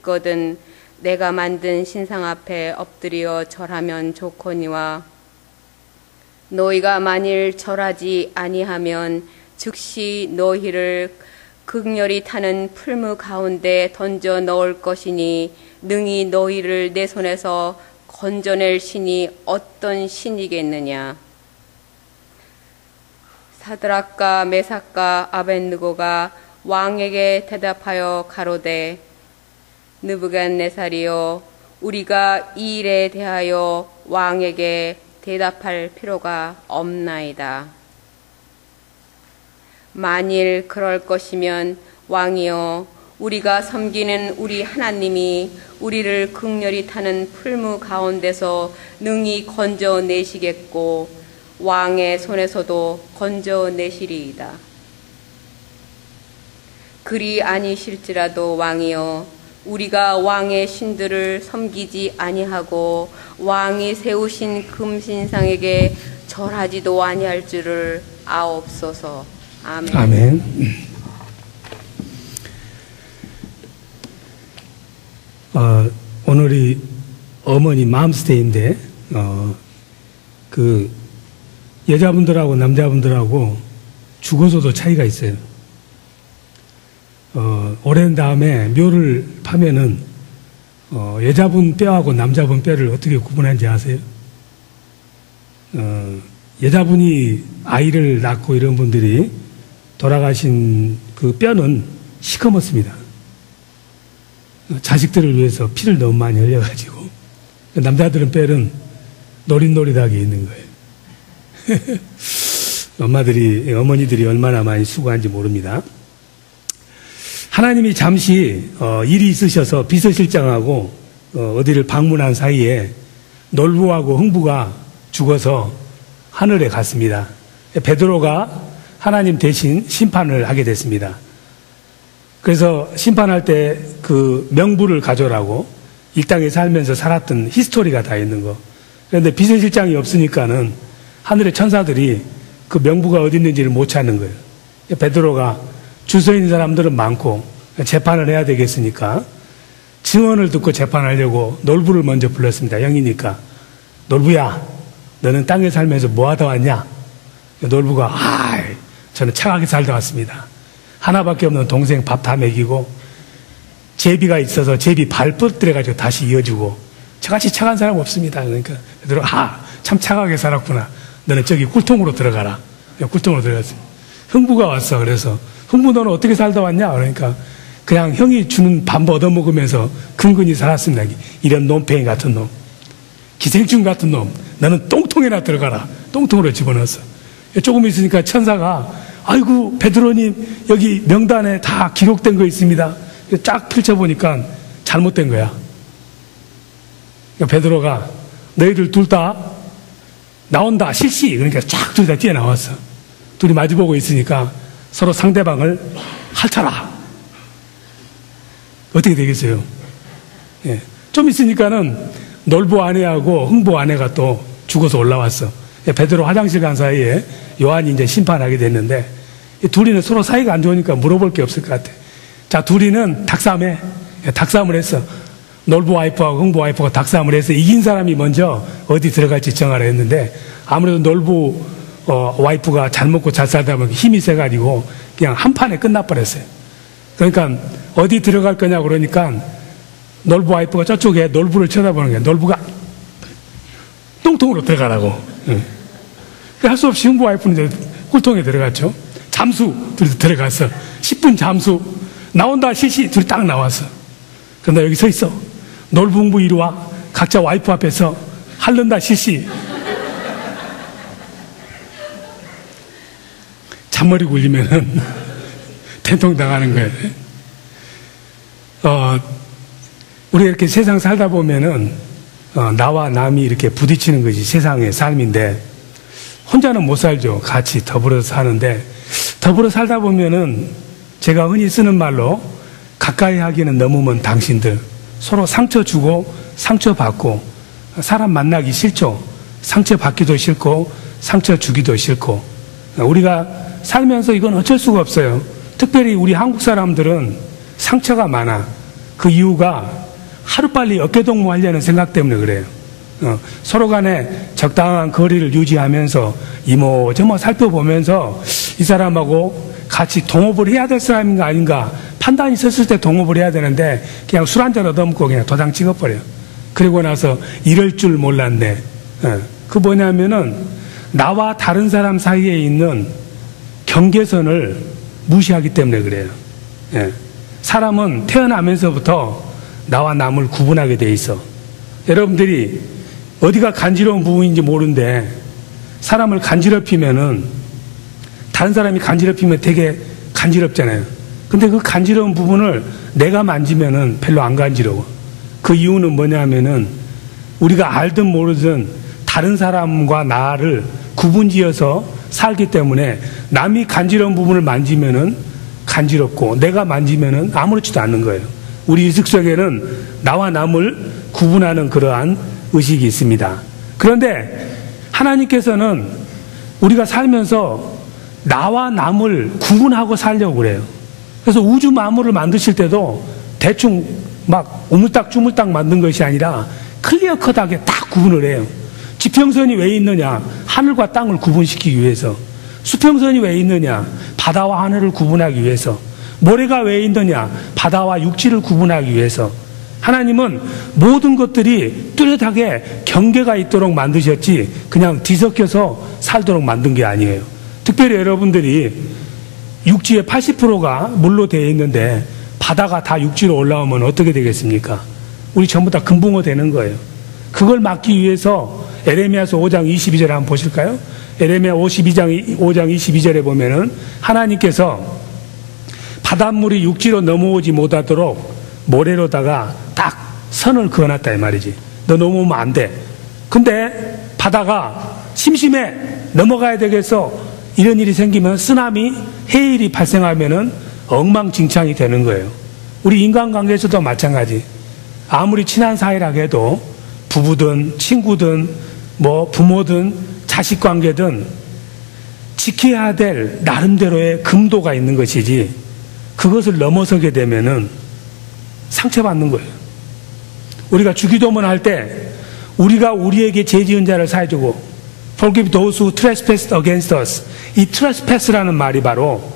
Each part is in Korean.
듣거든 내가 만든 신상 앞에 엎드려 절하면 좋거니와 너희가 만일 절하지 아니하면 즉시 너희를 극렬히 타는 풀무 가운데 던져 넣을 것이니 능히 너희를 내 손에서 건져낼 신이 어떤 신이겠느냐. 사드락과 메삭과 아벳느고가 왕에게 대답하여 가로되 느부갓네살이여 우리가 이 일에 대하여 왕에게 대답할 필요가 없나이다. 만일 그럴 것이면 왕이여 우리가 섬기는 우리 하나님이 우리를 극렬히 타는 풀무 가운데서 능히 건져내시겠고 왕의 손에서도 건져내시리이다. 그리 아니실지라도 왕이여 우리가 왕의 신들을 섬기지 아니하고 왕이 세우신 금신상에게 절하지도 아니할 줄을 아옵소서. 아멘. 아멘. 오늘이 어머니 맘스데이인데 그 여자분들하고 남자분들하고 죽어서도 차이가 있어요. 오랜 다음에 묘를 파면은 여자분 뼈하고 남자분 뼈를 어떻게 구분하는지 아세요? 여자분이 아이를 낳고 이런 분들이 돌아가신 그 뼈는 시커멓습니다. 자식들을 위해서 피를 너무 많이 흘려가지고 남자들은 뼈는 노릿노릿하게 있는 거예요. 어머니들이 얼마나 많이 수고한지 모릅니다. 하나님이 잠시 일이 있으셔서 비서실장하고 어디를 방문한 사이에 놀부하고 흥부가 죽어서 하늘에 갔습니다. 베드로가 하나님 대신 심판을 하게 됐습니다. 그래서 심판할 때 그 명부를 가져라고 이 땅에 살면서 살았던 히스토리가 다 있는 거. 그런데 비서실장이 없으니까는 하늘의 천사들이 그 명부가 어디 있는지를 못 찾는 거예요. 베드로가 줄 서 있는 사람들은 많고 재판을 해야 되겠으니까 증언을 듣고 재판하려고 놀부를 먼저 불렀습니다. 형이니까. 놀부야, 너는 땅에 살면서 뭐 하다 왔냐? 놀부가 저는 착하게 살다 왔습니다. 하나밖에 없는 동생 밥 다 먹이고 제비가 있어서 제비 발 뻗들여가지고 다시 이어주고 저같이 착한 사람 없습니다. 그러니까 베드로 참 착하게 살았구나. 너는 저기 꿀통으로 들어가라. 꿀통으로 들어갔습니다. 흥부가 왔어. 그래서 흥부 너는 어떻게 살다 왔냐? 그러니까 그냥 형이 주는 밥 얻어먹으면서 근근히 살았습니다. 이런 놈팽이 같은 놈, 기생충 같은 놈, 너는 똥통에나 들어가라. 똥통으로 집어넣었어. 조금 있으니까 천사가 아이고 베드로님 여기 명단에 다 기록된 거 있습니다. 쫙 펼쳐보니까 잘못된 거야. 베드로가 너희들 둘 다 나온다 실시. 그러니까 쫙 둘 다 뛰어나왔어. 둘이 마주보고 있으니까 서로 상대방을 핥아라. 어떻게 되겠어요? 예. 좀 있으니까는 놀부 아내하고 흥부 아내가 또 죽어서 올라왔어. 베드로 화장실 간 사이에 요한이 이제 심판하게 됐는데 이 둘이는 서로 사이가 안 좋으니까 물어볼 게 없을 것 같아. 자, 둘이는 닭싸움해. 닭싸움을 했어. 놀부 와이프하고 흥부 와이프가 닭싸움을 해서 이긴 사람이 먼저 어디 들어갈지 정하라 했는데 아무래도 놀부 와이프가 잘 먹고 잘 살다 보면 힘이 세가지고 그냥 한 판에 끝나버렸어요. 그러니까 어디 들어갈 거냐고 그러니까 놀부 와이프가 저쪽에 놀부를 쳐다보는 거야. 놀부가 똥통으로 들어가라고. 할 수 없이 흥부 와이프는 이제 꿀통에 들어갔죠. 잠수 둘이 들어갔어. 10분 잠수 나온다 실시 둘이 딱 나왔어. 그런데 여기 서 있어. 놀부 흥부 이리 와. 각자 와이프 앞에서 할른다 실시. 잔머리 굴리면은 된통 당하는 거예요. 우리가 이렇게 세상 살다 보면은 나와 남이 이렇게 부딪히는 것이 세상의 삶인데 혼자는 못 살죠. 같이 더불어서 사는데 더불어 살다 보면은 제가 흔히 쓰는 말로 가까이 하기는 너무 먼 당신들 서로 상처 주고 상처 받고 사람 만나기 싫죠. 상처 받기도 싫고 상처 주기도 싫고 우리가 살면서 이건 어쩔 수가 없어요. 특별히 우리 한국 사람들은 상처가 많아. 그 이유가 하루빨리 어깨동무하려는 생각 때문에 그래요. 서로 간에 적당한 거리를 유지하면서 이모저모 살펴보면서 이 사람하고 같이 동업을 해야 될 사람인가 아닌가 판단이 있었을 때 동업을 해야 되는데 그냥 술 한잔 얻어먹고 그냥 도장 찍어버려요. 그리고 나서 이럴 줄 몰랐네. 그 뭐냐면은 나와 다른 사람 사이에 있는 경계선을 무시하기 때문에 그래요. 사람은 태어나면서부터 나와 남을 구분하게 돼 있어. 여러분들이 어디가 간지러운 부분인지 모르는데 사람을 간지럽히면은 다른 사람이 간지럽히면 되게 간지럽잖아요. 근데 그 간지러운 부분을 내가 만지면은 별로 안 간지러워. 그 이유는 뭐냐면은 우리가 알든 모르든 다른 사람과 나를 구분지어서 살기 때문에 남이 간지러운 부분을 만지면은 간지럽고 내가 만지면은 아무렇지도 않는 거예요. 우리 의식 속에는 나와 남을 구분하는 그러한 의식이 있습니다. 그런데 하나님께서는 우리가 살면서 나와 남을 구분하고 살려고 그래요. 그래서 우주 만물을 만드실 때도 대충 막 우물딱 만든 것이 아니라 클리어컷하게 딱 구분을 해요. 지평선이 왜 있느냐? 하늘과 땅을 구분시키기 위해서. 수평선이 왜 있느냐? 바다와 하늘을 구분하기 위해서. 모래가 왜 있느냐? 바다와 육지를 구분하기 위해서. 하나님은 모든 것들이 뚜렷하게 경계가 있도록 만드셨지 그냥 뒤섞여서 살도록 만든 게 아니에요. 특별히 여러분들이 육지의 80%가 물로 되어 있는데 바다가 다 육지로 올라오면 어떻게 되겠습니까? 우리 전부 다 금붕어 되는 거예요. 그걸 막기 위해서 에레미야서 5장 22절 한번 보실까요? 에레미야 5장 22절에 보면은 하나님께서 바닷물이 육지로 넘어오지 못하도록 모래로다가 딱 선을 그어놨다 이 말이지. 너 넘어오면 안 돼. 근데 바다가 심심해 넘어가야 되겠어. 이런 일이 생기면 쓰나미, 해일이 발생하면은 엉망진창이 되는 거예요. 우리 인간관계에서도 마찬가지. 아무리 친한 사이라 해도 부부든 친구든 뭐 부모든 자식관계든 지켜야 될 나름대로의 금도가 있는 것이지 그것을 넘어서게 되면은 상처받는 거예요. 우리가 주기도문 할 때 우리가 우리에게 죄 지은 자를 사해주고 Forgive those who trespass against us. 이 trespass라는 말이 바로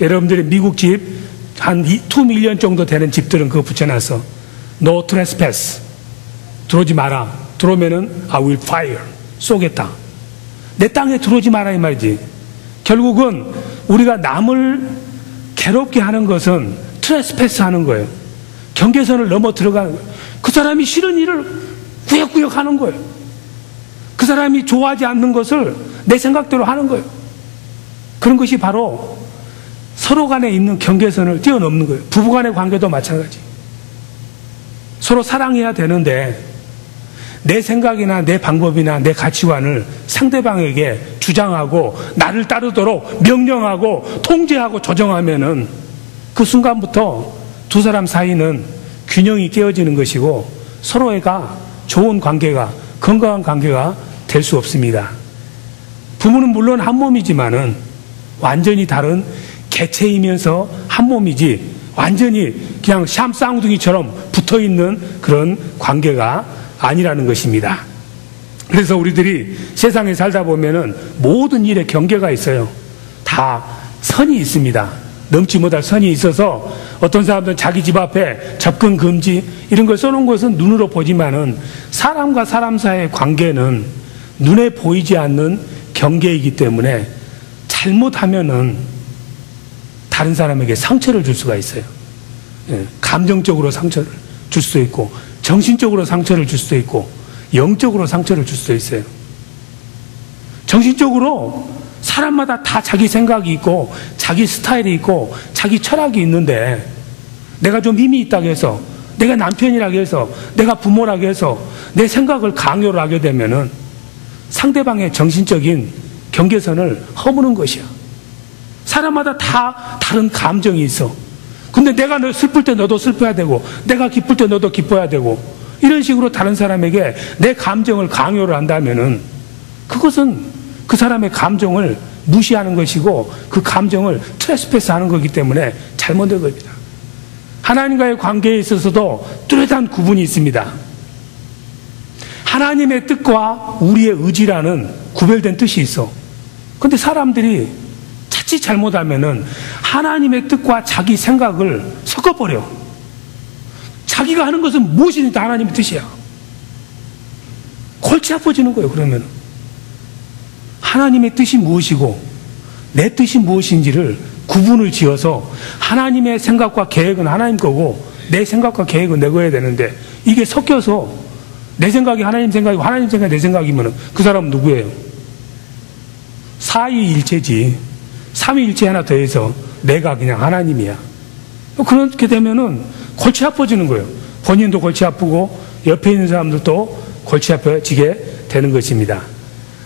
여러분들이 미국 집 한 2밀리언 정도 되는 집들은 그거 붙여놨어. No trespass. 들어오지 마라. 들어오면은 I will fire. 쏘겠다. 내 땅에 들어오지 마라 이 말이지. 결국은 우리가 남을 괴롭게 하는 것은 트레스패스 하는 거예요. 경계선을 넘어 들어가는 거예요. 그 사람이 싫은 일을 구역구역 하는 거예요. 그 사람이 좋아하지 않는 것을 내 생각대로 하는 거예요. 그런 것이 바로 서로 간에 있는 경계선을 뛰어넘는 거예요. 부부 간의 관계도 마찬가지. 서로 사랑해야 되는데 내 생각이나 내 방법이나 내 가치관을 상대방에게 주장하고 나를 따르도록 명령하고 통제하고 조정하면은 그 순간부터 두 사람 사이는 균형이 깨어지는 것이고 서로가 좋은 관계가 건강한 관계가 될 수 없습니다. 부부는 물론 한 몸이지만은 완전히 다른 개체이면서 한 몸이지 완전히 그냥 샴 쌍둥이처럼 붙어있는 그런 관계가 아니라는 것입니다. 그래서 우리들이 세상에 살다 보면은 모든 일에 경계가 있어요. 다 선이 있습니다. 넘지 못할 선이 있어서 어떤 사람들은 자기 집 앞에 접근 금지 이런 걸 써놓은 것은 눈으로 보지만은 사람과 사람 사이의 관계는 눈에 보이지 않는 경계이기 때문에 잘못하면은 다른 사람에게 상처를 줄 수가 있어요. 감정적으로 상처를 줄 수도 있고 정신적으로 상처를 줄 수도 있고 영적으로 상처를 줄 수도 있어요. 정신적으로 사람마다 다 자기 생각이 있고 자기 스타일이 있고 자기 철학이 있는데 내가 좀 힘이 있다고 해서 내가 남편이라고 해서 내가 부모라고 해서 내 생각을 강요를 하게 되면은 상대방의 정신적인 경계선을 허무는 것이야. 사람마다 다 다른 감정이 있어. 근데 내가 너 슬플 때 너도 슬퍼야 되고 내가 기쁠 때 너도 기뻐야 되고 이런 식으로 다른 사람에게 내 감정을 강요를 한다면은 그것은 그 사람의 감정을 무시하는 것이고 그 감정을 트레스패스 하는 거기 때문에 잘못된 겁니다. 하나님과의 관계에 있어서도 뚜렷한 구분이 있습니다. 하나님의 뜻과 우리의 의지라는 구별된 뜻이 있어. 근데 사람들이 자칫 잘못하면은 하나님의 뜻과 자기 생각을 섞어버려. 자기가 하는 것은 무엇이든 다 하나님의 뜻이야. 골치 아파지는 거예요. 그러면 하나님의 뜻이 무엇이고 내 뜻이 무엇인지를 구분을 지어서 하나님의 생각과 계획은 하나님 거고 내 생각과 계획은 내 거여야 되는데, 이게 섞여서 내 생각이 하나님 생각이고 하나님 생각이 내 생각이면 그 사람은 누구예요? 사위일체지. 삼위일체 하나 더해서 내가 그냥 하나님이야. 그렇게 되면은 골치 아파지는 거예요. 본인도 골치 아프고 옆에 있는 사람들도 골치 아파지게 되는 것입니다.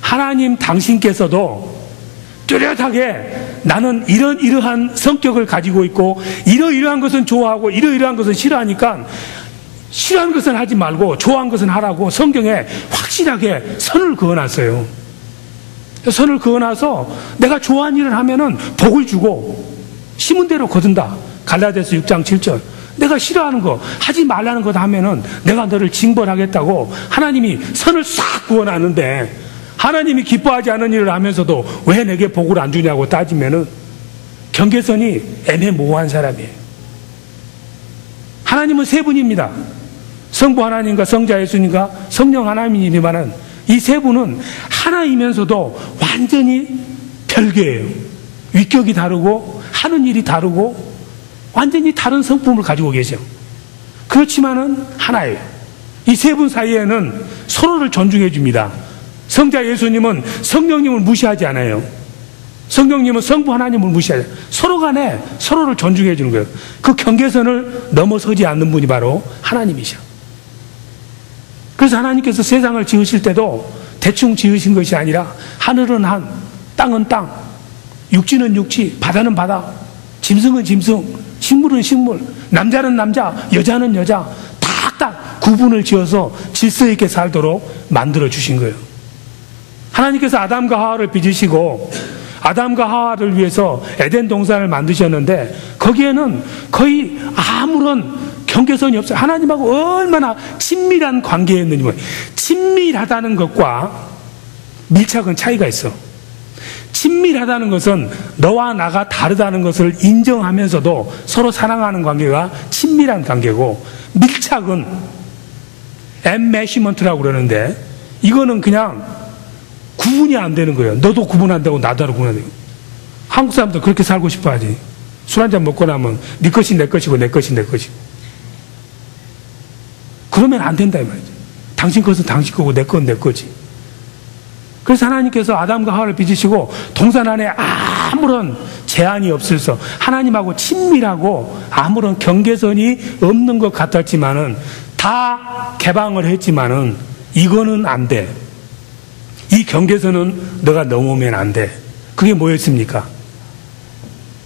하나님 당신께서도 뚜렷하게 나는 이러한 성격을 가지고 있고 이러이러한 것은 좋아하고 이러이러한 것은 싫어하니까 싫어하는 것은 하지 말고 좋아하는 것은 하라고 성경에 확실하게 선을 그어놨어요. 선을 그어놔서 내가 좋아하는 일을 하면은 복을 주고 심은 대로 거둔다. 갈라디아서 6장 7절. 내가 싫어하는 거, 하지 말라는 것 하면은 내가 너를 징벌하겠다고 하나님이 선을 싹 그어놨는데, 하나님이 기뻐하지 않은 일을 하면서도 왜 내게 복을 안 주냐고 따지면은 경계선이 애매모호한 사람이에요. 하나님은 세 분입니다. 성부 하나님과 성자 예수님과 성령 하나님이지만은 이 세 분은 하나이면서도 완전히 별개예요. 위격이 다르고 하는 일이 다르고 완전히 다른 성품을 가지고 계세요. 그렇지만은 하나예요. 이 세 분 사이에는 서로를 존중해 줍니다. 성자 예수님은 성령님을 무시하지 않아요. 성령님은 성부 하나님을 무시하지 않아요. 서로 간에 서로를 존중해 주는 거예요. 그 경계선을 넘어서지 않는 분이 바로 하나님이셔. 그래서 하나님께서 세상을 지으실 때도 대충 지으신 것이 아니라 하늘은 한, 땅은 땅, 육지는 육지, 바다는 바다, 짐승은 짐승, 식물은 식물, 남자는 남자, 여자는 여자, 딱딱 구분을 지어서 질서 있게 살도록 만들어 주신 거예요. 하나님께서 아담과 하와를 빚으시고 아담과 하와를 위해서 에덴 동산을 만드셨는데 거기에는 거의 아무런 경계선이 없어요. 하나님하고 얼마나 친밀한 관계였는지 몰라요. 친밀하다는 것과 밀착은 차이가 있어. 친밀하다는 것은 너와 나가 다르다는 것을 인정하면서도 서로 사랑하는 관계가 친밀한 관계고, 밀착은 엠매시먼트라고 그러는데 이거는 그냥 구분이 안 되는 거예요. 너도 구분 안 되고 나도 구분 안 되고. 한국 사람도 그렇게 살고 싶어 하지. 술 한잔 먹고 나면 네 것이 내 것이고 내 것이 내 것이고. 그러면 안 된다 이 말이죠. 당신 것은 당신 거고 내 건 내 거지. 그래서 하나님께서 아담과 하와를 빚으시고 동산 안에 아무런 제한이 없어서 하나님하고 친밀하고 아무런 경계선이 없는 것 같았지만은 다 개방을 했지만은 이거는 안 돼. 이 경계선은 너가 넘으면 안 돼. 그게 뭐였습니까?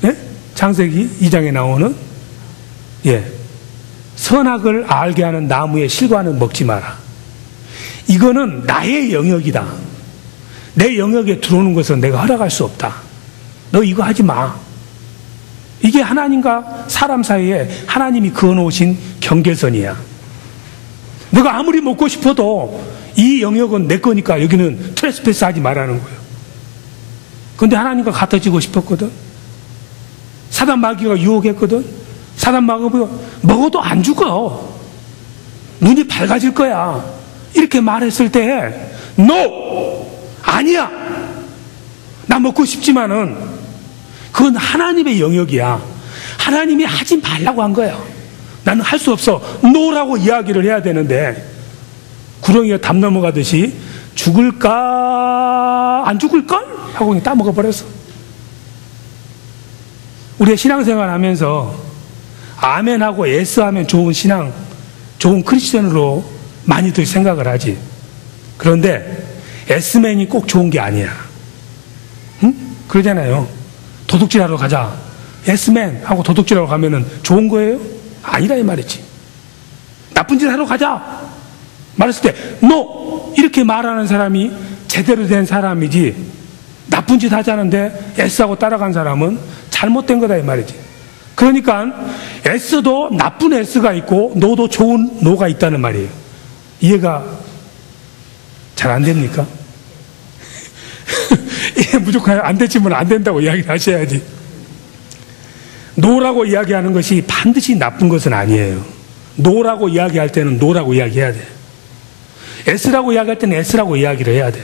예? 창세기 2장에 나오는 선악을 알게 하는 나무의 실과는 먹지 마라. 이거는 나의 영역이다. 내 영역에 들어오는 것은 내가 허락할 수 없다. 너 이거 하지 마. 이게 하나님과 사람 사이에 하나님이 그어놓으신 경계선이야. 너가 아무리 먹고 싶어도 이 영역은 내 거니까 여기는 트레스패스 하지 말라는 거예요. 근데 하나님과 같아지고 싶었거든. 사단 마귀가 유혹했거든. 사단 마귀가 먹어도 안 죽어. 눈이 밝아질 거야. 이렇게 말했을 때 NO! 아니야. 나 먹고 싶지만은 그건 하나님의 영역이야. 하나님이 하지 말라고 한 거야. 나는 할 수 없어. NO라고 이야기를 해야 되는데 구렁이가 담 넘어가듯이 죽을까 안 죽을걸? 하고 그냥 따먹어버렸어. 우리가 신앙생활 하면서 아멘하고 예스하면 좋은 신앙, 좋은 크리스천으로 많이들 생각을 하지. 그런데 예스맨이 꼭 좋은 게 아니야. 응? 그러잖아요. 도둑질하러 가자. 예스맨 하고 도둑질하러 가면은 좋은 거예요? 아니라 이 말이지. 나쁜 짓 하러 가자 말했을 때 NO! 이렇게 말하는 사람이 제대로 된 사람이지, 나쁜 짓 하자는데 예스하고 따라간 사람은 잘못된 거다 이 말이지. 그러니까 S도 나쁜 S가 있고 노도 좋은 노가 있다는 말이에요. 이해가 잘 안 됩니까? 이해 무조건 안 되지만 안 된다고 이야기를 하셔야지. 노라고 이야기하는 것이 반드시 나쁜 것은 아니에요. 노라고 이야기할 때는 노라고 이야기해야 돼. S라고 이야기할 때는 S라고 이야기를 해야 돼.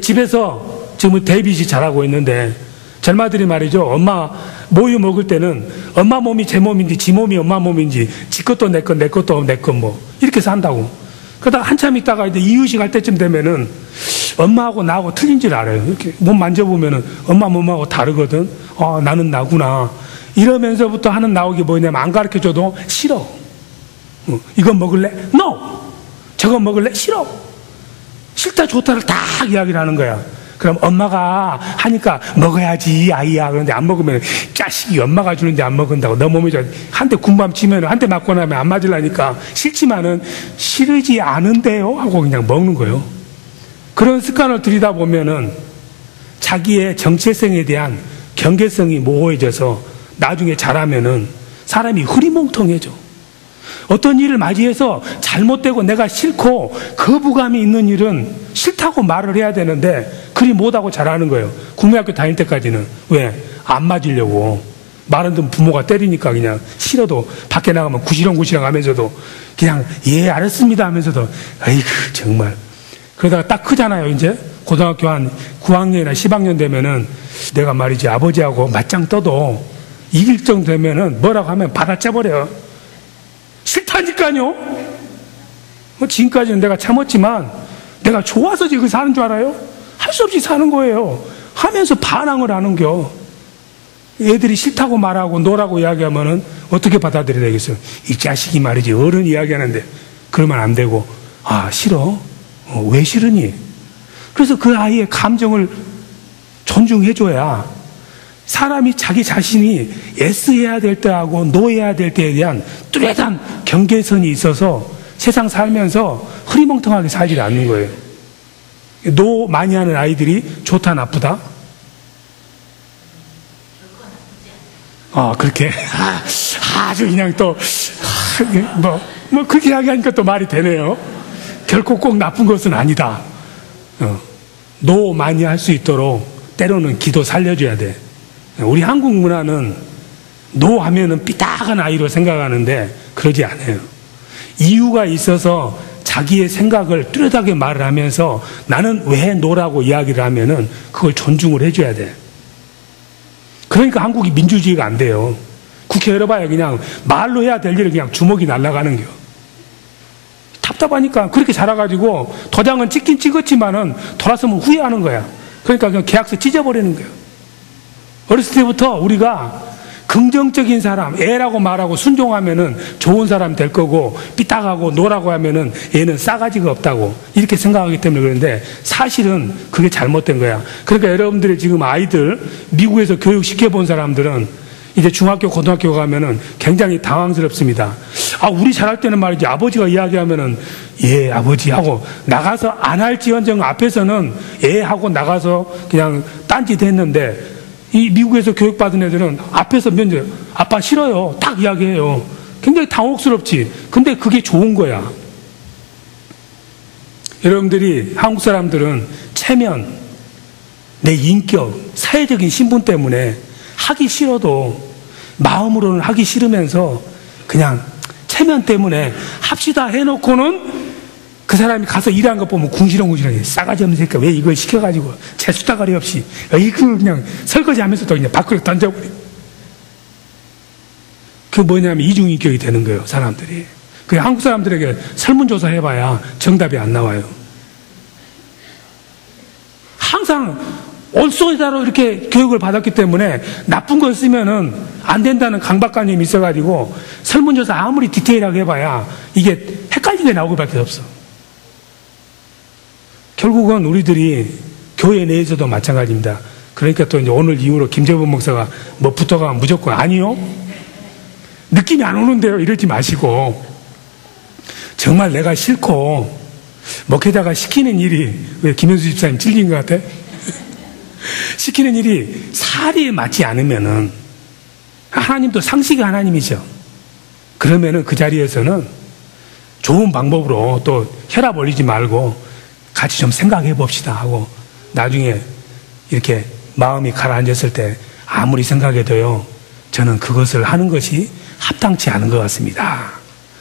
집에서 지금 데이빗이 잘하고 있는데 젊아들이 말이죠. 엄마 모유 먹을 때는 엄마 몸이 제 몸인지 지 몸이 엄마 몸인지 지 것도 내 것, 내 것도 내 것 뭐 이렇게 산다고. 그러다가 한참 있다가 이제 이유식 할 때쯤 되면은 엄마하고 나하고 틀린 줄 알아요. 이렇게 몸 만져보면은 엄마 몸하고 다르거든. 나는 나구나. 이러면서부터 하는 나오기 뭐냐면 안 가르쳐줘도 싫어. 이건 먹을래? No! 저건 먹을래? 싫어. 싫다 좋다를 다 이야기를 하는 거야. 그럼 엄마가 하니까 먹어야지 아이야. 그런데 안 먹으면 자식이 엄마가 주는데 안 먹는다고 너 몸이 한 대 군밤 치면 한 대 맞고 나면 안 맞으려니까 싫지만은 싫으지 않은데요 하고 그냥 먹는 거예요. 그런 습관을 들이다 보면은 자기의 정체성에 대한 경계성이 모호해져서 나중에 자라면은 사람이 흐리멍텅해져. 어떤 일을 맞이해서 잘못되고 내가 싫고 거부감이 있는 일은 싫다고 말을 해야 되는데 그리 못하고 자라는 거예요. 국민학교 다닐 때까지는. 왜? 안 맞으려고. 말은 듣면 부모가 때리니까 그냥 싫어도 밖에 나가면 구시렁구시렁 하면서도 그냥 예 알았습니다 하면서도 아이고 정말. 그러다가 딱 크잖아요. 이제 고등학교 한 9학년이나 10학년 되면은 내가 말이지 아버지하고 맞짱 떠도 이길 정도 되면은 뭐라고 하면 받아쳐버려. 싫다니까요. 지금까지는 내가 참았지만 내가 좋아서 지금 사는 줄 알아요? 할 수 없이 사는 거예요. 하면서 반항을 하는겨. 애들이 싫다고 말하고 노라고 이야기하면은 어떻게 받아들여야 되겠어요? 이 자식이 말이지 어른 이야기하는데 그러면 안 되고 싫어? 왜 싫으니? 그래서 그 아이의 감정을 존중해줘야 사람이 자기 자신이 S해야 될 때하고 노해야 될 때에 대한 뚜렷한 경계선이 있어서 세상 살면서 흐리멍텅하게 살지 않는 거예요. 노 많이 하는 아이들이 좋다 나쁘다? 그렇게 아주 그냥 또 그렇게 이야기하니까 또 말이 되네요. 결코 꼭 나쁜 것은 아니다. 노 많이 할 수 있도록 때로는 기도 살려줘야 돼. 우리 한국 문화는 노 하면은 삐딱한 아이로 생각하는데 그러지 않아요. 이유가 있어서 자기의 생각을 뚜렷하게 말을 하면서 나는 왜 노라고 이야기를 하면은 그걸 존중을 해줘야 돼. 그러니까 한국이 민주주의가 안 돼요. 국회 열어봐야 그냥 말로 해야 될 일을 그냥 주먹이 날아가는 겨. 답답하니까 그렇게 자라가지고 도장은 찍긴 찍었지만은 돌아서면 후회하는 거야. 그러니까 그냥 계약서 찢어버리는 거예요. 어렸을 때부터 우리가 긍정적인 사람, 애라고 말하고 순종하면은 좋은 사람 될 거고 삐딱하고 노라고 하면은 얘는 싸가지가 없다고 이렇게 생각하기 때문에 그런데 사실은 그게 잘못된 거야. 그러니까 여러분들이 지금 아이들 미국에서 교육시켜본 사람들은 이제 중학교, 고등학교 가면은 굉장히 당황스럽습니다. 우리 잘할 때는 말이지 아버지가 이야기하면은 예, 아버지 하고 나가서 안 할지언정 앞에서는 예 하고 나가서 그냥 딴짓 했는데 이 미국에서 교육받은 애들은 앞에서 면제 아빠 싫어요 딱 이야기해요. 굉장히 당혹스럽지. 근데 그게 좋은 거야. 여러분들이 한국 사람들은 체면, 내 인격, 사회적인 신분 때문에 하기 싫어도 마음으로는 하기 싫으면서 그냥 체면 때문에 합시다 해놓고는 그 사람이 가서 일한 거 보면 궁시렁궁시렁해. 싸가지 없는 새끼가 왜 이걸 시켜가지고 재수다가리 없이 이거 그냥 설거지 하면서도 그냥 밖으로 던져버려. 그 뭐냐면 이중인격이 되는 거예요, 사람들이. 그 한국 사람들에게 설문조사 해봐야 정답이 안 나와요. 항상 온소리다로 이렇게 교육을 받았기 때문에 나쁜 걸 쓰면은 안 된다는 강박관념이 있어가지고 설문조사 아무리 디테일하게 해봐야 이게 헷갈리게 나오고 밖에 없어. 결국은 우리들이 교회 내에서도 마찬가지입니다. 그러니까 또 이제 오늘 이후로 김재범 목사가 뭐 붙어가면 무조건 아니요? 느낌이 안 오는데요? 이러지 마시고 정말 내가 싫고 목회자가 시키는 일이 왜 김현수 집사님 찔린 것 같아? 시키는 일이 사리에 맞지 않으면은 하나님도 상식의 하나님이죠. 그러면은 그 자리에서는 좋은 방법으로 또 혈압 올리지 말고 같이 좀 생각해 봅시다 하고 나중에 이렇게 마음이 가라앉았을 때 아무리 생각해도요, 저는 그것을 하는 것이 합당치 않은 것 같습니다.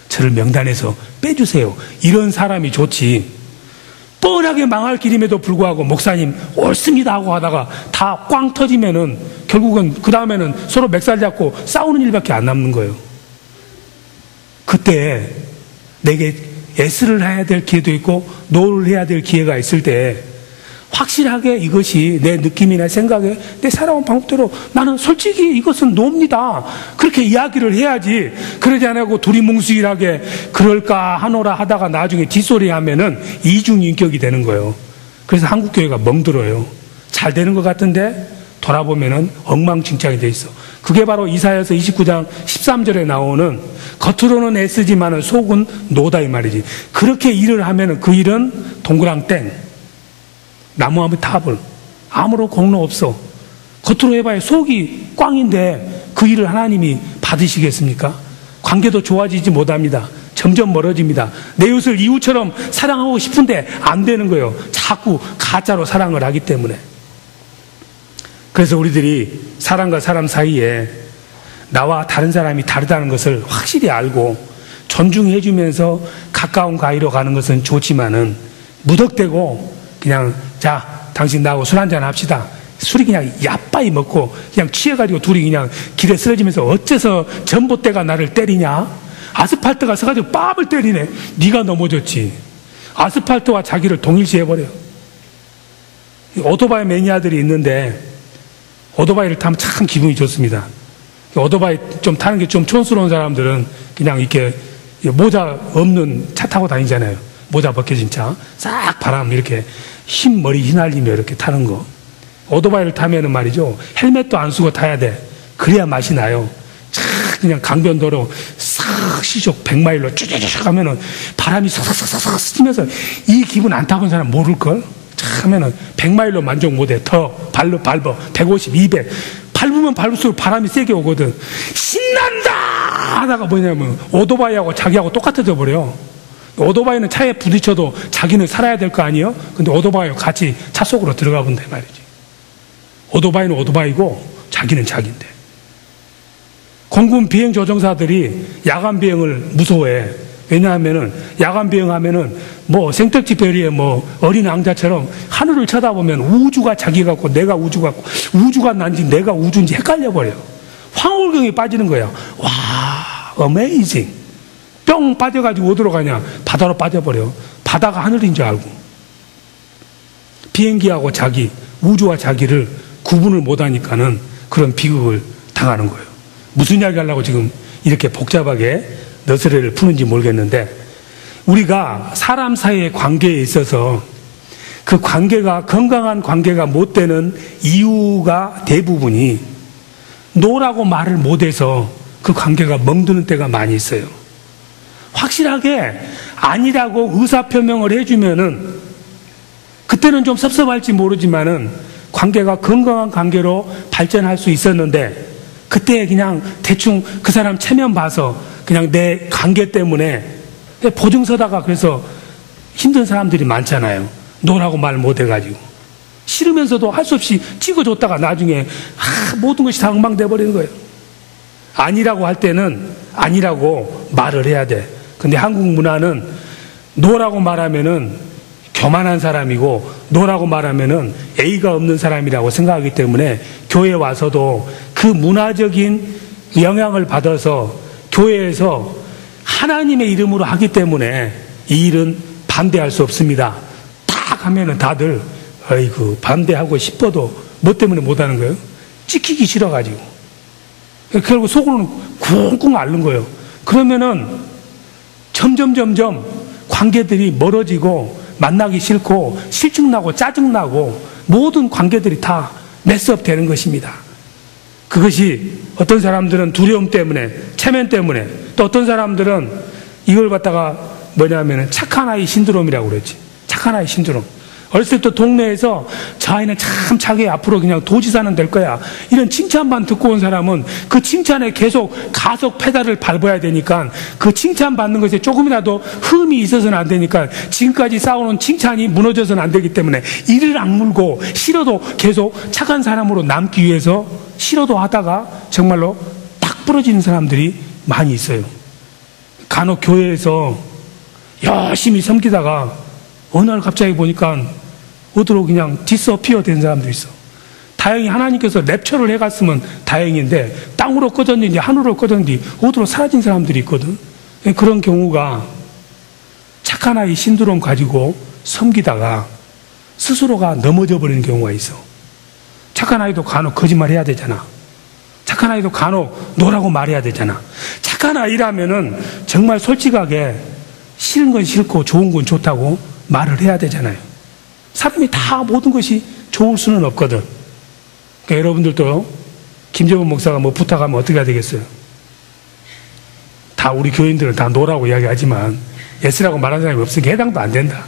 저를 명단에서 빼주세요. 이런 사람이 좋지. 뻔하게 망할 길임에도 불구하고 목사님 옳습니다 하고 하다가 다 꽝 터지면은 결국은 그 다음에는 서로 맥살 잡고 싸우는 일밖에 안 남는 거예요. 그때 내게 예스를 해야 될 기회도 있고 노를 해야 될 기회가 있을 때 확실하게 이것이 내 느낌이나 생각에 내 살아온 방법대로 나는 솔직히 이것은 노입니다. 그렇게 이야기를 해야지. 그러지 않고 두리뭉술하게 그럴까 하노라 하다가 나중에 뒷소리 하면은 이중인격이 되는 거예요. 그래서 한국교회가 멍들어요. 잘 되는 것 같은데 돌아보면은 엉망진창이 돼 있어. 그게 바로 이사야서 29장 13절에 나오는 겉으로는 애쓰지만은 속은 노다 이 말이지. 그렇게 일을 하면은 그 일은 동그랑땡. 나무하면 답을 아무런 공로 없어. 겉으로 해봐야 속이 꽝인데 그 일을 하나님이 받으시겠습니까? 관계도 좋아지지 못합니다. 점점 멀어집니다. 내 이웃을 이웃처럼 사랑하고 싶은데 안 되는 거예요. 자꾸 가짜로 사랑을 하기 때문에. 그래서 우리들이 사람과 사람 사이에 나와 다른 사람이 다르다는 것을 확실히 알고 존중해주면서 가까운 가위로 가는 것은 좋지만은 무덕대고 그냥 자 당신 나하고 술 한잔 합시다. 술이 그냥 야빠이 먹고 그냥 취해가지고 둘이 그냥 길에 쓰러지면서 어째서 전봇대가 나를 때리냐? 아스팔트가 서가지고 빻을 때리네. 네가 넘어졌지. 아스팔트와 자기를 동일시해버려요. 오토바이 매니아들이 있는데 오토바이를 타면 참 기분이 좋습니다. 오토바이 좀 타는 게 좀 촌스러운 사람들은 그냥 이렇게 모자 없는 차 타고 다니잖아요. 모자 벗겨진 차. 싹 바람 이렇게 흰 머리 휘날리며 이렇게 타는 거. 오토바이를 타면은 말이죠. 헬멧도 안 쓰고 타야 돼. 그래야 맛이 나요. 쫙 그냥 강변도로 싹 시속 100마일로 쭈쭈쭈 가면은 바람이 싹싹싹싹 스치면서 이 기분 안 타본 사람 모를걸? 쫙 하면은 100마일로 만족 못해. 더 발로 밟아. 150, 200. 밟으면 밟을수록 바람이 세게 오거든. 신난다! 하다가 뭐냐면 오토바이하고 자기하고 똑같아져 버려. 오토바이는 차에 부딪혀도 자기는 살아야 될 거 아니에요? 근데 오토바이와 같이 차 속으로 들어가 본다 말이지. 오토바이는 오토바이고 자기는 자기인데. 공군 비행 조종사들이 야간 비행을 무서워해. 왜냐하면은 야간 비행하면은 뭐 생떡지 별이에 뭐 어린 왕자처럼 하늘을 쳐다보면 우주가 자기 같고 내가 우주 같고 우주가 난지 내가 우주인지 헷갈려 버려. 황홀경에 빠지는 거야. 와, 어메이징. 뿅 빠져가지고 어디로 가냐? 바다로 빠져버려. 바다가 하늘인 줄 알고. 비행기하고 자기, 우주와 자기를 구분을 못하니까는 그런 비극을 당하는 거예요. 무슨 이야기 하려고 지금 이렇게 복잡하게 너스레를 푸는지 모르겠는데, 우리가 사람 사이의 관계에 있어서 그 관계가 건강한 관계가 못 되는 이유가 대부분이 노라고 말을 못해서 그 관계가 멍드는 때가 많이 있어요. 확실하게 아니라고 의사표명을 해주면은 그때는 좀 섭섭할지 모르지만은 관계가 건강한 관계로 발전할 수 있었는데, 그때 그냥 대충 그 사람 체면 봐서 그냥 내 관계 때문에 보증 서다가 그래서 힘든 사람들이 많잖아요. 노라고 말 못해가지고 싫으면서도 할 수 없이 찍어줬다가 나중에 모든 것이 다 엉망돼 버리는 거예요. 아니라고 할 때는 아니라고 말을 해야 돼. 근데 한국 문화는 노라고 말하면은 교만한 사람이고 노라고 말하면은 A가 없는 사람이라고 생각하기 때문에 교회에 와서도 그 문화적인 영향을 받아서 교회에서 하나님의 이름으로 하기 때문에 이 일은 반대할 수 없습니다. 딱 하면은 다들 아이고 반대하고 싶어도 뭐 때문에 못하는 거예요? 찍히기 싫어가지고. 결국 속으로는 쿵쿵 앓는 거예요. 그러면은 점점 관계들이 멀어지고 만나기 싫고 실증나고 짜증나고 모든 관계들이 다 메스업 되는 것입니다. 그것이 어떤 사람들은 두려움 때문에, 체면 때문에, 또 어떤 사람들은 이걸 갖다가 뭐냐면은 착한 아이 신드롬이라고 그랬지. 착한 아이 신드롬. 어렸을 때 동네에서 저 아이는 참 자기 앞으로 그냥 도지사는 될 거야, 이런 칭찬만 듣고 온 사람은 그 칭찬에 계속 가속 페달을 밟아야 되니까, 그 칭찬받는 것에 조금이라도 흠이 있어서는 안 되니까 지금까지 쌓아놓은 칭찬이 무너져서는 안 되기 때문에 이를 악물고 싫어도 계속 착한 사람으로 남기 위해서 싫어도 하다가 정말로 딱 부러지는 사람들이 많이 있어요. 간혹 교회에서 열심히 섬기다가 어느 날 갑자기 보니까 어디로 그냥 디스어피어 된 사람도 있어. 다행히 하나님께서 랩처를 해갔으면 다행인데 땅으로 꺼졌는지 하늘로 꺼졌는지 어디로 사라진 사람들이 있거든. 그런 경우가 착한 아이 신드롬 가지고 섬기다가 스스로가 넘어져 버리는 경우가 있어. 착한 아이도 간혹 거짓말 해야 되잖아. 착한 아이도 간혹 노라고 말해야 되잖아. 착한 아이라면은 정말 솔직하게 싫은 건 싫고 좋은 건 좋다고 말을 해야 되잖아요. 사람이 다 모든 것이 좋을 수는 없거든. 그러니까 여러분들도 김정은 목사가 뭐 부탁하면 어떻게 해야 되겠어요? 다 우리 교인들은 다 노라고 이야기하지만 S라고 말하는 사람이 없으니까 해당도 안 된다.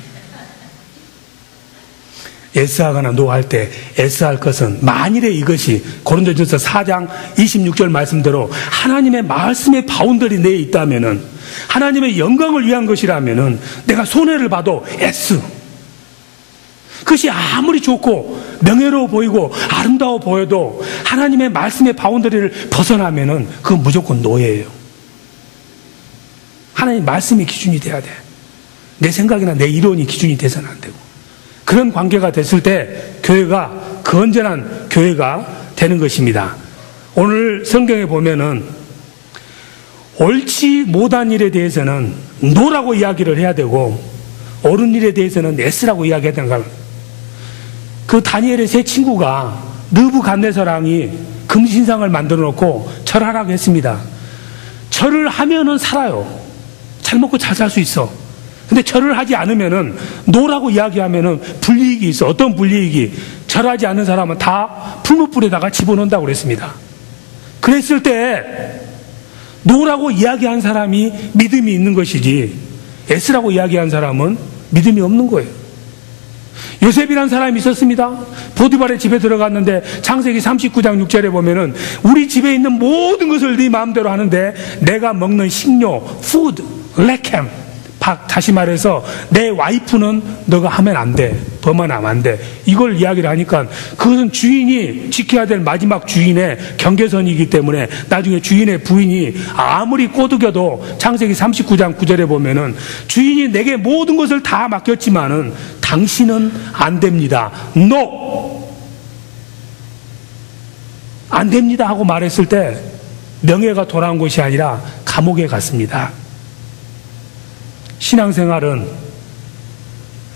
S하거나 노할 때 S할 것은 만일에 이것이 고린도전서 4장 26절 말씀대로 하나님의 말씀의 바운더리 내에 있다면은, 하나님의 영광을 위한 것이라면은 내가 손해를 봐도 S. 그것이 아무리 좋고 명예로워 보이고 아름다워 보여도 하나님의 말씀의 바운더리를 벗어나면은 그건 무조건 노예예요. 하나님 말씀이 기준이 돼야 돼. 내 생각이나 내 이론이 기준이 돼서는 안 되고. 그런 관계가 됐을 때 교회가 건전한 교회가 되는 것입니다. 오늘 성경에 보면은 옳지 못한 일에 대해서는 노라고 이야기를 해야 되고 옳은 일에 대해서는 S라고 이야기해야 되는 거예요. 그 다니엘의 세 친구가 느부갓네살왕이 금신상을 만들어 놓고 절하라고 했습니다. 절을 하면은 살아요. 잘 먹고 잘 살 수 있어. 근데 절을 하지 않으면은 노라고 이야기하면은 불이익이 있어. 어떤 불이익이? 절하지 않는 사람은 다 풀무불에다가 집어넣는다고 그랬습니다. 그랬을 때 노라고 이야기한 사람이 믿음이 있는 것이지 S라고 이야기한 사람은 믿음이 없는 거예요. 요셉이라는 사람이 있었습니다. 보디발의 집에 들어갔는데 창세기 39장 6절에 보면은 우리 집에 있는 모든 것을 네 마음대로 하는데 내가 먹는 식료, 푸드, 레켐, 다시 말해서 내 와이프는 너가 하면 안 돼. 범하면 안 돼. 이걸 이야기를 하니까 그것은 주인이 지켜야 될 마지막 주인의 경계선이기 때문에 나중에 주인의 부인이 아무리 꼬드겨도 창세기 39장 9절에 보면은 주인이 내게 모든 것을 다 맡겼지만은 당신은 안 됩니다. No! 안 됩니다 하고 말했을 때 명예가 돌아온 것이 아니라 감옥에 갔습니다. 신앙생활은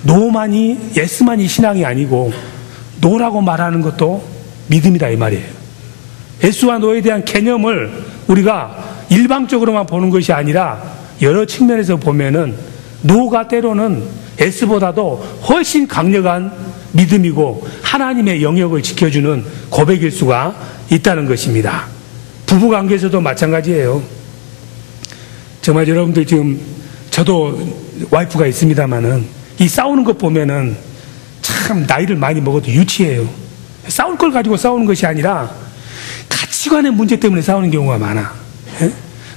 노만이, 예스만이 신앙이 아니고 노라고 말하는 것도 믿음이다 이 말이에요. 예스와 노에 대한 개념을 우리가 일방적으로만 보는 것이 아니라 여러 측면에서 보면은 노가 때로는 예스보다도 훨씬 강력한 믿음이고 하나님의 영역을 지켜주는 고백일 수가 있다는 것입니다. 부부관계에서도 마찬가지예요. 정말 여러분들 지금 저도 와이프가 있습니다만은 이 싸우는 것 보면은 참 나이를 많이 먹어도 유치해요. 싸울 걸 가지고 싸우는 것이 아니라 가치관의 문제 때문에 싸우는 경우가 많아. 예?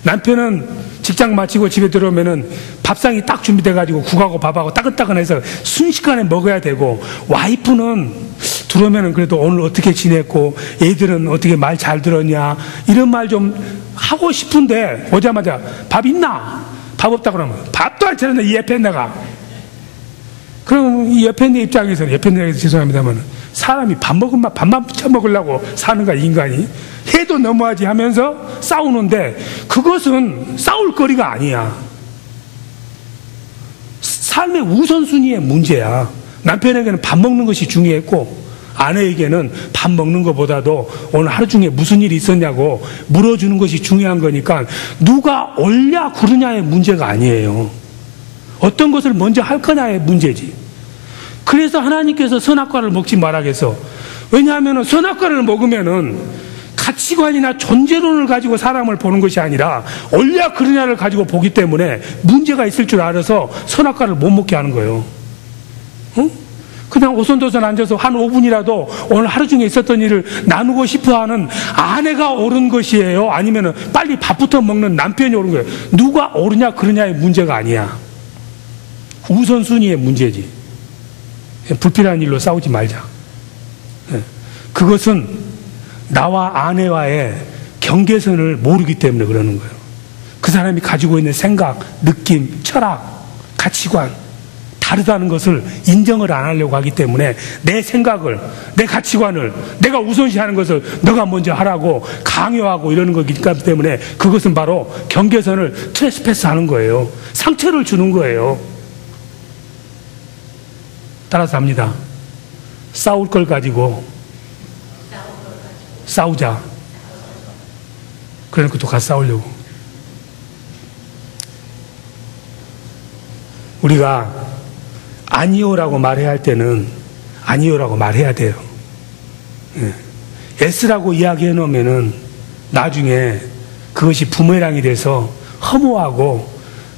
남편은 직장 마치고 집에 들어오면은 밥상이 딱 준비돼가지고 국하고 밥하고 따끈따끈해서 순식간에 먹어야 되고, 와이프는 들어오면은 그래도 오늘 어떻게 지냈고 애들은 어떻게 말 잘 들었냐 이런 말 좀 하고 싶은데 오자마자 밥 있나? 밥 없다 그러면 밥도 안 차렸네 이 옆에 내가. 그럼 이 옆에 내 입장에서는, 옆에 내에서 죄송합니다만, 사람이 밥만 처먹으려고 사는가 인간이? 해도 너무하지 하면서 싸우는데 그것은 싸울 거리가 아니야. 삶의 우선순위의 문제야. 남편에게는 밥 먹는 것이 중요했고 아내에게는 밥 먹는 것보다도 오늘 하루 중에 무슨 일이 있었냐고 물어주는 것이 중요한 거니까 누가 옳냐 그르냐의 문제가 아니에요. 어떤 것을 먼저 할 거냐의 문제지. 그래서 하나님께서 선악과를 먹지 말라겠어. 왜냐하면 선악과를 먹으면은 가치관이나 존재론을 가지고 사람을 보는 것이 아니라 옳냐 그르냐를 가지고 보기 때문에 문제가 있을 줄 알아서 선악과를 못 먹게 하는 거예요. 응? 그냥 오손도손 앉아서 한 5분이라도 오늘 하루 중에 있었던 일을 나누고 싶어하는 아내가 옳은 것이에요? 아니면 빨리 밥부터 먹는 남편이 옳은 거예요? 누가 옳으냐 그러냐의 문제가 아니야. 우선순위의 문제지. 불필요한 일로 싸우지 말자. 그것은 나와 아내와의 경계선을 모르기 때문에 그러는 거예요. 그 사람이 가지고 있는 생각, 느낌, 철학, 가치관 다르다는 것을 인정을 안 하려고 하기 때문에 내 생각을, 내 가치관을 내가 우선시하는 것을 너가 먼저 하라고 강요하고 이러는 거기 때문에 그것은 바로 경계선을 트레스패스 하는 거예요. 상처를 주는 거예요. 따라서 합니다. 싸울 걸 가지고 싸우자. 그러니까 또 가서 싸우려고. 우리가 아니요라고 말해야 할 때는 아니요라고 말해야 돼요. S라고 이야기해 놓으면은 나중에 그것이 부메랑이 돼서 허무하고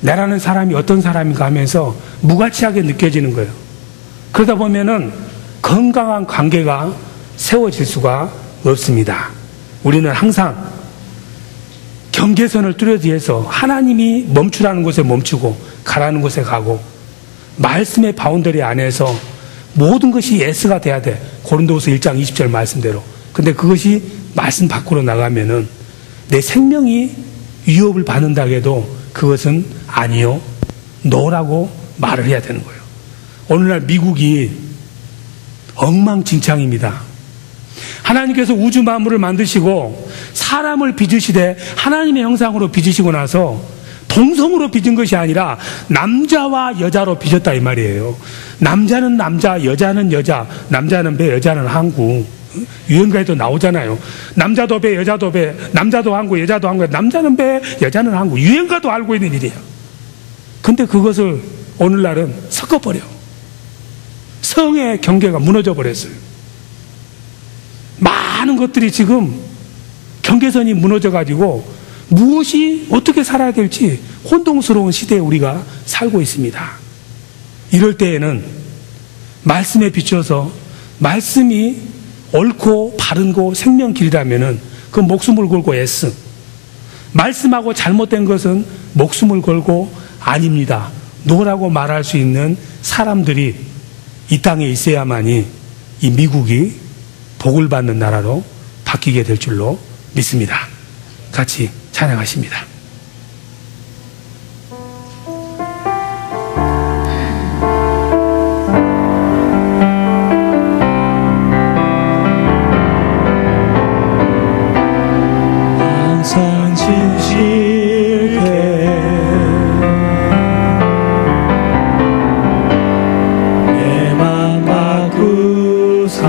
내라는 사람이 어떤 사람인가 하면서 무가치하게 느껴지는 거예요. 그러다 보면은 건강한 관계가 세워질 수가 없습니다. 우리는 항상 경계선을 뚜렷이해서 하나님이 멈추라는 곳에 멈추고 가라는 곳에 가고 말씀의 바운더리 안에서 모든 것이 S가 돼야 돼. 고린도후서 1장 20절 말씀대로. 근데 그것이 말씀 밖으로 나가면은 내 생명이 위협을 받는다고 해도 그것은 아니요, 노라고 말을 해야 되는 거예요. 오늘날 미국이 엉망진창입니다. 하나님께서 우주 만물을 만드시고 사람을 빚으시되 하나님의 형상으로 빚으시고 나서 동성으로 빚은 것이 아니라 남자와 여자로 빚었다 이 말이에요. 남자는 남자, 여자는 여자, 남자는 배, 여자는 항구. 유행가에도 나오잖아요. 남자도 배, 여자도 배, 남자도 항구, 여자도 항구, 남자는 배, 여자는 항구. 유행가도 알고 있는 일이에요. 근데 그것을 오늘날은 섞어버려. 성의 경계가 무너져 버렸어요. 많은 것들이 지금 경계선이 무너져가지고 무엇이 어떻게 살아야 될지 혼동스러운 시대에 우리가 살고 있습니다. 이럴 때에는 말씀에 비춰서 말씀이 옳고 바른고 생명길이라면은 그 목숨을 걸고 애쓰. 말씀하고 잘못된 것은 목숨을 걸고 아닙니다. 노라고 말할 수 있는 사람들이 이 땅에 있어야만이 이 미국이 복을 받는 나라로 바뀌게 될 줄로 믿습니다. 같이 찬양하십니다. 항상 진실해 내 맘 바꾸사